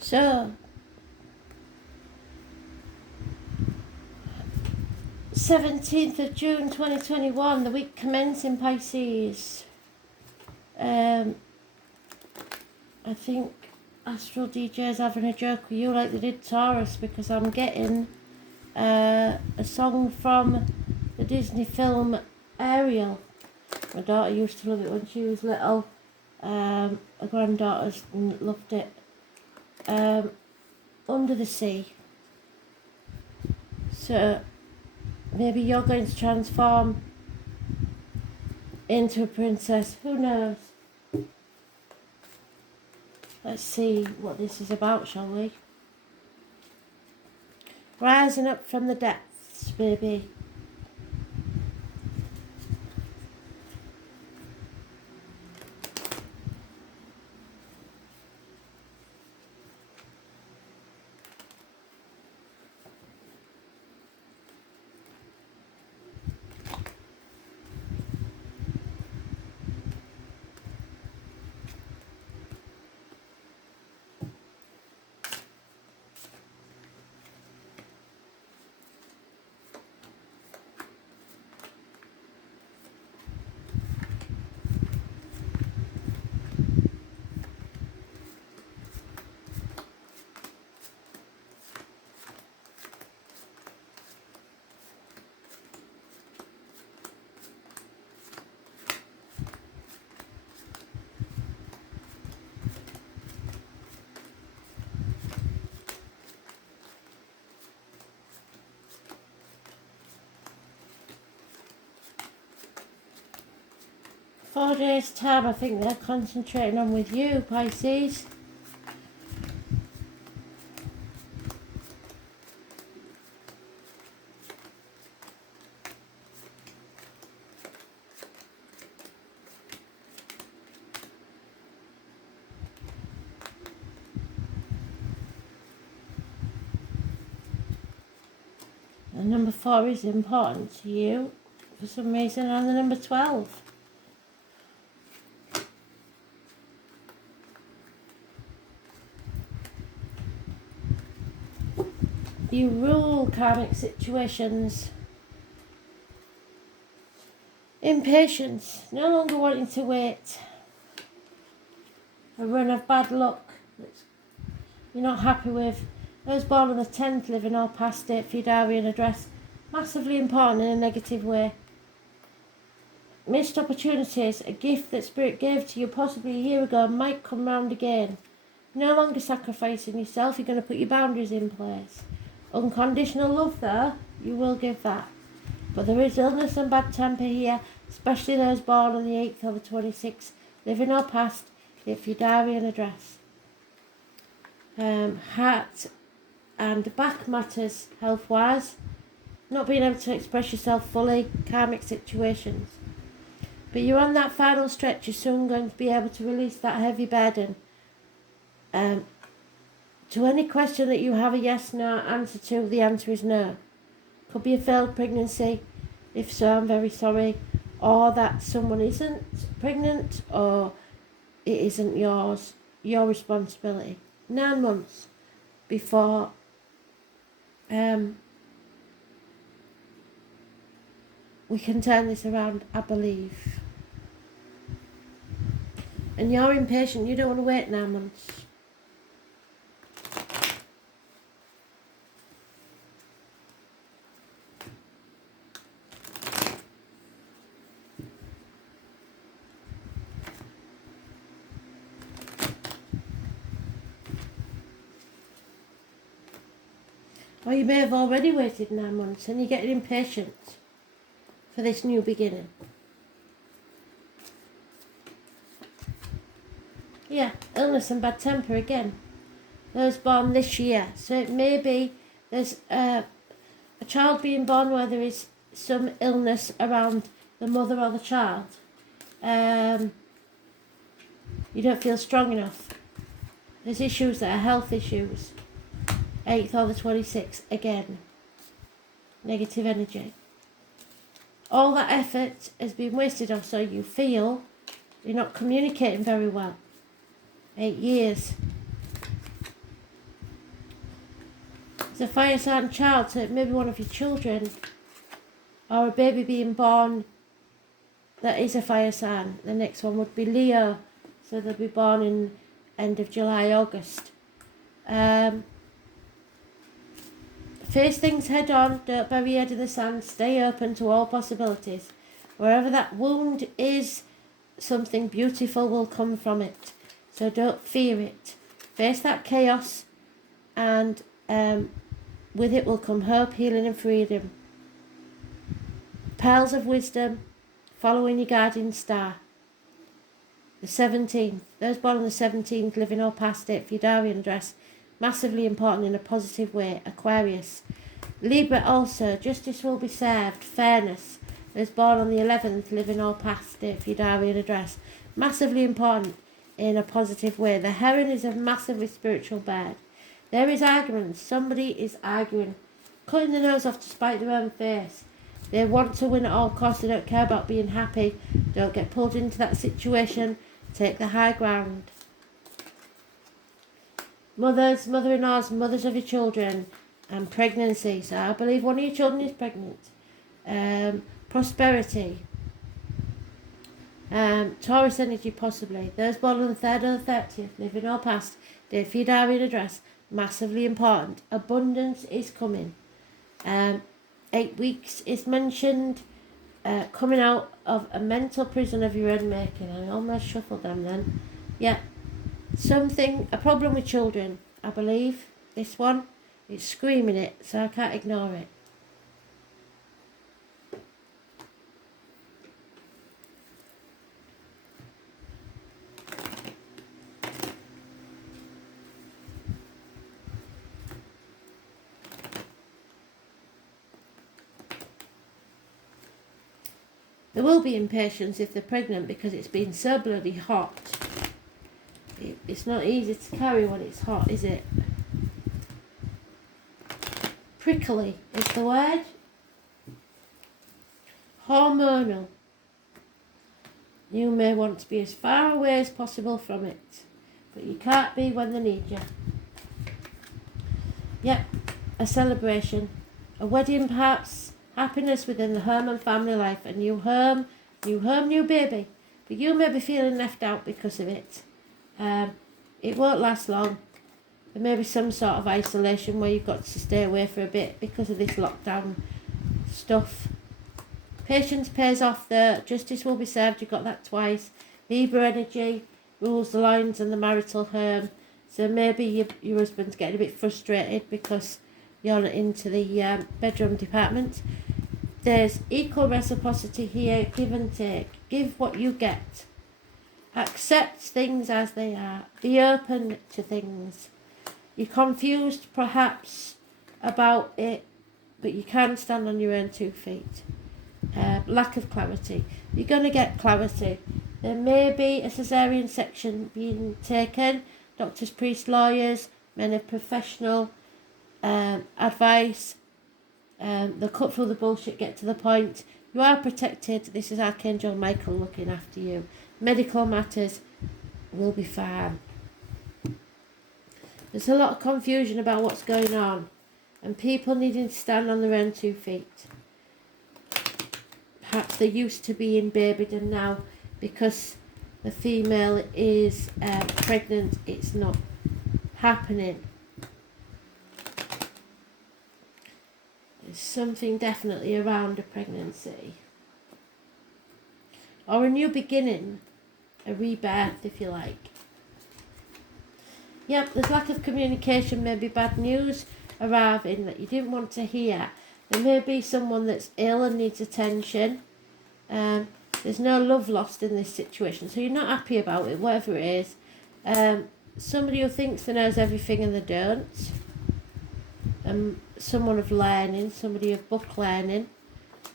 So, 17th of June 2021, the week commencing Pisces. I think Astral DJ is having a joke with you like they did Taurus, because I'm getting a song from the Disney film Ariel. My daughter used to love it when she was little. Her granddaughters loved it. Under the Sea. So maybe you're going to transform into a princess. Who knows? Let's see what this is about, shall we? Rising up from the depths, baby. Four days time, I think they're concentrating on with you, Pisces. The number 4 is important to you for some reason, and the number 12. You rule karmic situations. Impatience, no longer wanting to wait. A run of bad luck that you're not happy with. Those born on the 10th living all past it for your diary and address. Massively important in a negative way. Missed opportunities, a gift that Spirit gave to you possibly a year ago might come round again. No longer sacrificing yourself, you're going to put your boundaries in place. Unconditional love though, you will give that. But there is illness and bad temper here, especially those born on the 8th or the 26th, living or past, if your diary and address. Heart and back matters, health-wise. Not being able to express yourself fully, karmic situations. But you're on that final stretch, you're soon going to be able to release that heavy burden. To any question that you have a yes/no answer to, the answer is no. Could be a failed pregnancy. If so, I'm very sorry. Or that someone isn't pregnant, or it isn't yours, your responsibility. 9 months before we can turn this around, I believe. And you're impatient, you don't want to wait 9 months. Or you may have already waited 9 months and you're getting impatient for this new beginning. Yeah, illness and bad temper again. Those born this year. So it may be there's a child being born where there is some illness around the mother or the child. You don't feel strong enough. There's issues that are health issues. 8th or the 26th, again. Negative energy. All that effort has been wasted, or so you feel. You're not communicating very well. 8 years. It's a fire sign child, so it may be one of your children, or a baby being born that is a fire sign. The next one would be Leo, so they'll be born in end of July, August. Face things head on, don't bury your head in the sand, stay open to all possibilities. Wherever that wound is, something beautiful will come from it. So don't fear it. Face that chaos, and with it will come hope, healing and freedom. Pearls of wisdom, following your guardian star. The 17th, those born on the 17th, living or past it, for your diary and address, massively important in a positive way. Aquarius. Libra also, justice will be served, fairness. Those born on the 11th, living or past it, for your diary and address, massively important in a positive way. The heron is a massively spiritual bird. There is arguments, somebody is arguing, cutting the nose off to spite their own face. They want to win at all costs, they don't care about being happy, don't get pulled into that situation, take the high ground. Mothers, mother-in-laws, mothers of your children, and pregnancy. So I believe one of your children is pregnant. Prosperity. Taurus energy possibly. Those born on the 3rd or the 30th, living or past, date for your diary and address, massively important. Abundance is coming. 8 weeks is mentioned. Coming out of a mental prison of your own making. I almost shuffled them then. Yeah. A problem with children, I believe. This one, it's screaming it, so I can't ignore it. There will be impatience if they're pregnant because it's been so bloody hot. It's not easy to carry when it's hot, is it? Prickly is the word. Hormonal. You may want to be as far away as possible from it, but you can't be when they need you. Yep, a celebration. A wedding perhaps. Happiness within the home and family life. A new home, new baby. But you may be feeling left out because of it. It won't last long. There may be some sort of isolation where you've got to stay away for a bit because of this lockdown stuff. Patience pays off though. Justice will be served. You got that twice. Libra energy rules the lines and the marital home. So maybe your husband's getting a bit frustrated because you're not into the bedroom department. There's equal reciprocity here. Give and take. Give what you get. Accept things as they are. Be open to things. You're confused perhaps about it, but you can stand on your own 2 feet. Lack of clarity. You're going to get clarity. There may be a caesarean section being taken. Doctors, priests, lawyers, men of professional advice. They'll cut through the bullshit, get to the point. You are protected. This is Archangel Michael looking after you. Medical matters will be fine. There's a lot of confusion about what's going on and people needing to stand on their own 2 feet. Perhaps they're used to being babied and now because the female is pregnant, it's not happening. There's something definitely around a pregnancy. Or a new beginning, a rebirth if you like. Yep, there's lack of communication, maybe bad news arriving that you didn't want to hear. There may be someone that's ill and needs attention. There's no love lost in this situation, so you're not happy about it, whatever it is. Somebody who thinks they knows everything and they don't. Someone of learning, somebody of book learning.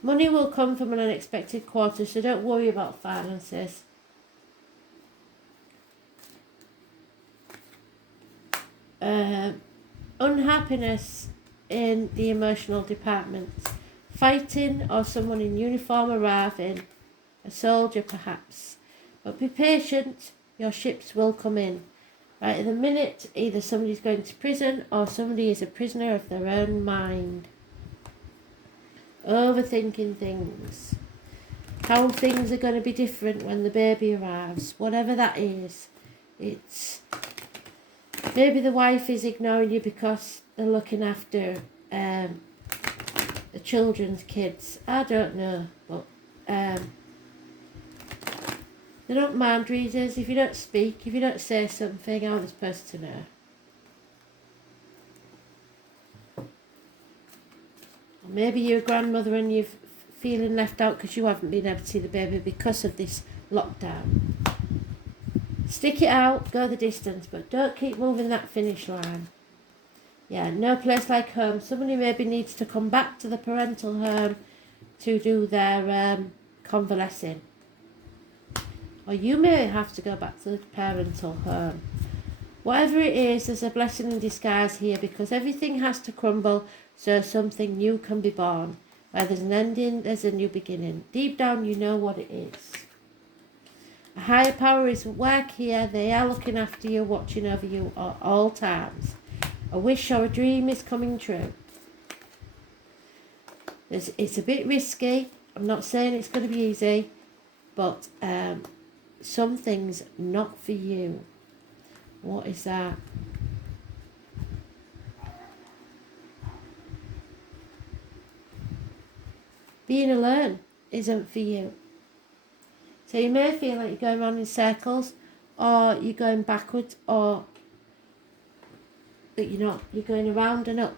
Money will come from an unexpected quarter, so don't worry about finances. Unhappiness in the emotional department. Fighting or someone in uniform arriving. A soldier perhaps. But be patient, your ships will come in. Right at the minute, either somebody's going to prison or somebody is a prisoner of their own mind. Overthinking things. How things are going to be different when the baby arrives. Whatever that is. It's... Maybe the wife is ignoring you because they're looking after the children's kids. I don't know. But they don't mind readers. If you don't speak, if you don't say something, how this person to know? Or maybe you're a grandmother and you're feeling left out because you haven't been able to see the baby because of this lockdown. Stick it out, go the distance, but don't keep moving that finish line. Yeah, no place like home. Somebody maybe needs to come back to the parental home to do their convalescing. Or you may have to go back to the parental home. Whatever it is, there's a blessing in disguise here, because everything has to crumble so something new can be born. Where there's an ending, there's a new beginning. Deep down, you know what it is. A higher power is at work here. They are looking after you, watching over you at all times. A wish or a dream is coming true. It's a bit risky. I'm not saying it's going to be easy, but some things not for you. What is that? Being alone isn't for you. So you may feel like you're going around in circles, or you're going backwards, or but you're not. You're going around and up,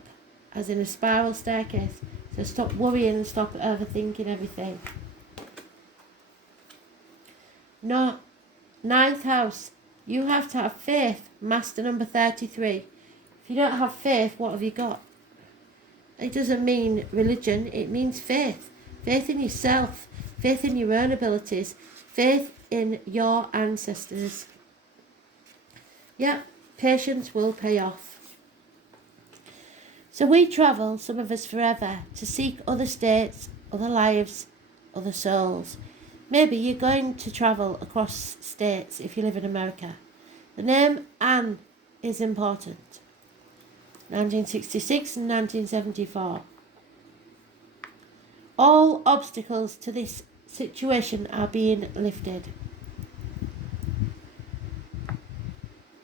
as in a spiral staircase. So stop worrying and stop overthinking everything. No, 9th house. You have to have faith. Master number 33. If you don't have faith, what have you got? It doesn't mean religion. It means faith. Faith in yourself. Faith in your own abilities. Faith in your ancestors. Yeah, patience will pay off. So we travel, some of us forever, to seek other states, other lives, other souls. Maybe you're going to travel across states if you live in America. The name Anne is important. 1966 and 1974. All obstacles to this situation are being lifted.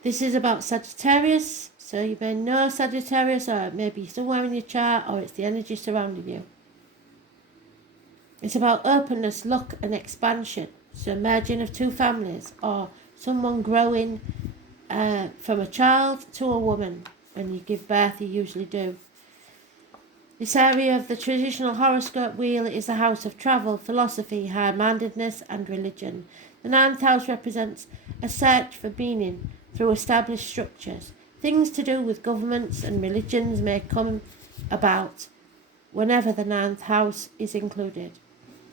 This is about Sagittarius, so you may know Sagittarius, or it may be somewhere in your chart, or it's the energy surrounding you. It's about openness, luck and expansion, so merging of two families, or someone growing from a child to a woman. When you give birth, you usually do. This area of the traditional horoscope wheel is the house of travel, philosophy, high-mindedness and religion. The 9th house represents a search for meaning through established structures. Things to do with governments and religions may come about whenever the 9th house is included.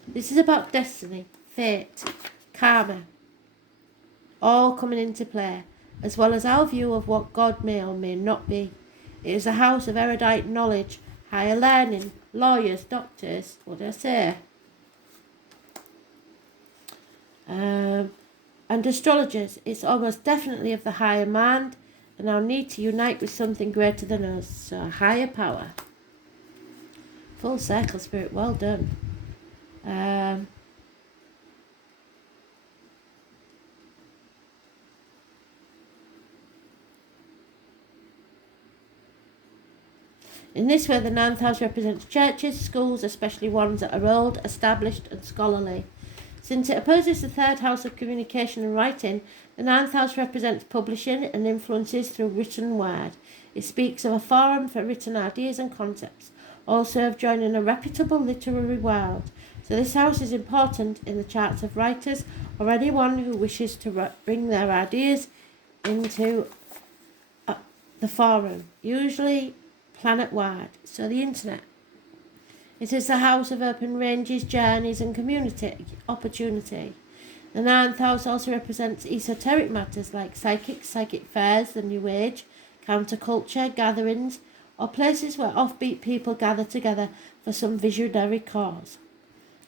This is about destiny, fate, karma, all coming into play, as well as our view of what God may or may not be. It is a house of erudite knowledge, higher learning, lawyers, doctors, what did I say? And astrologers. It's almost definitely of the higher mind and our need to unite with something greater than us, so a higher power. Full circle, Spirit, well done. In this way, the 9th house represents churches, schools, especially ones that are old, established and scholarly. Since it opposes the 3rd house of communication and writing, the 9th house represents publishing and influences through written word. It speaks of a forum for written ideas and concepts, also of joining a reputable literary world. So this house is important in the charts of writers or anyone who wishes to bring their ideas into the forum, usually planet-wide, so the internet. It is the house of open ranges, journeys and community opportunity. The 9th house also represents esoteric matters like psychic fairs, the New Age, counterculture, gatherings, or places where offbeat people gather together for some visionary cause.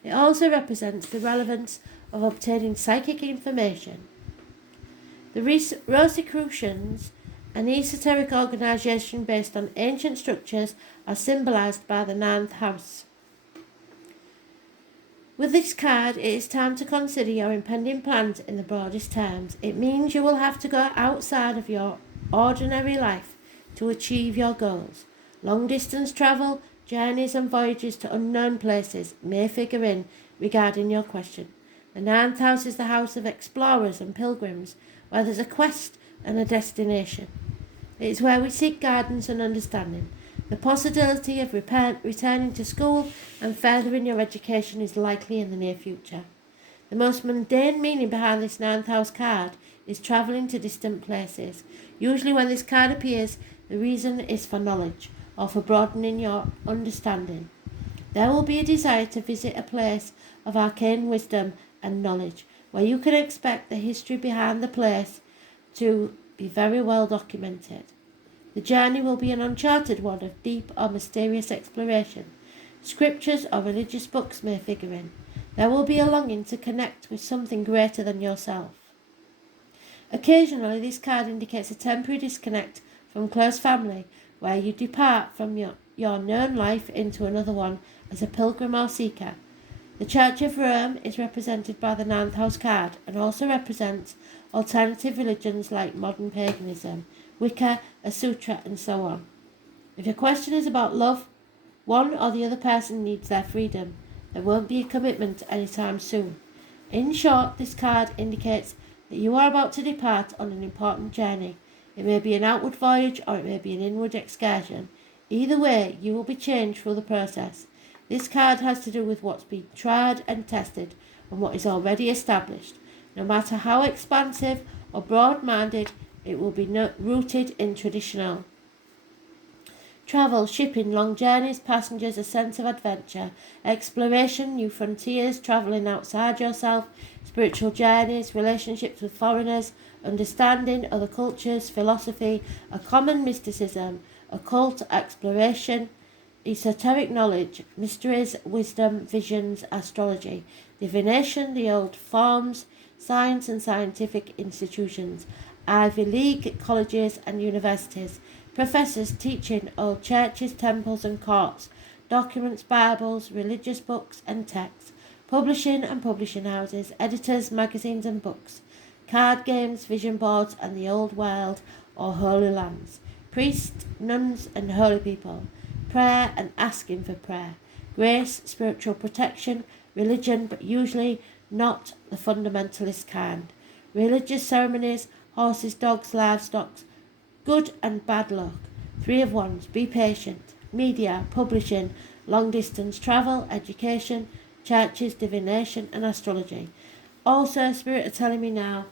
It also represents the relevance of obtaining psychic information. The Rosicrucians, an esoteric organisation based on ancient structures, are symbolised by the ninth house. With this card, it is time to consider your impending plans in the broadest terms. It means you will have to go outside of your ordinary life to achieve your goals. Long distance travel, journeys and voyages to unknown places may figure in regarding your question. The ninth house is the house of explorers and pilgrims, where there's a quest and a destination. It is where we seek guidance and understanding. The possibility of returning to school and furthering your education is likely in the near future. The most mundane meaning behind this ninth house card is travelling to distant places. Usually when this card appears, the reason is for knowledge or for broadening your understanding. There will be a desire to visit a place of arcane wisdom and knowledge, where you can expect the history behind the place to be very well documented. The journey will be an uncharted one of deep or mysterious exploration. Scriptures or religious books may figure in. There will be a longing to connect with something greater than yourself. Occasionally, this card indicates a temporary disconnect from close family, where you depart from your known life into another one as a pilgrim or seeker. The Church of Rome is represented by the ninth house card and also represents alternative religions like modern paganism, Wicca, a sutra, and so on. If your question is about love, one or the other person needs their freedom. There won't be a commitment anytime soon. In short, this card indicates that you are about to depart on an important journey. It may be an outward voyage or it may be an inward excursion. Either way, you will be changed through the process. This card has to do with what's been tried and tested and what is already established. No matter how expansive or broad-minded, it will be rooted in traditional. Travel, shipping, long journeys, passengers, a sense of adventure, exploration, new frontiers, travelling outside yourself, spiritual journeys, relationships with foreigners, understanding other cultures, philosophy, a common mysticism, occult exploration, esoteric knowledge, mysteries, wisdom, visions, astrology, divination, the old forms, science and scientific institutions, Ivy League colleges and universities, professors teaching old churches, temples and courts, documents, Bibles, religious books and texts, publishing and publishing houses, editors, magazines and books, card games, vision boards and the old world or holy lands, priests, nuns and holy people, prayer and asking for prayer, grace, spiritual protection, religion but usually not the fundamentalist kind, religious ceremonies, horses, dogs, livestock, good and bad luck, 3 of Wands, be patient, media, publishing, long distance travel, education, churches, divination and astrology. Also, Spirit are telling me now,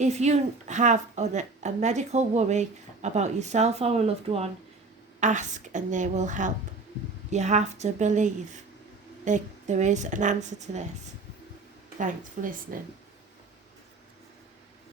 if you have a medical worry about yourself or a loved one, ask and they will help. You have to believe there is an answer to this. Thanks for listening.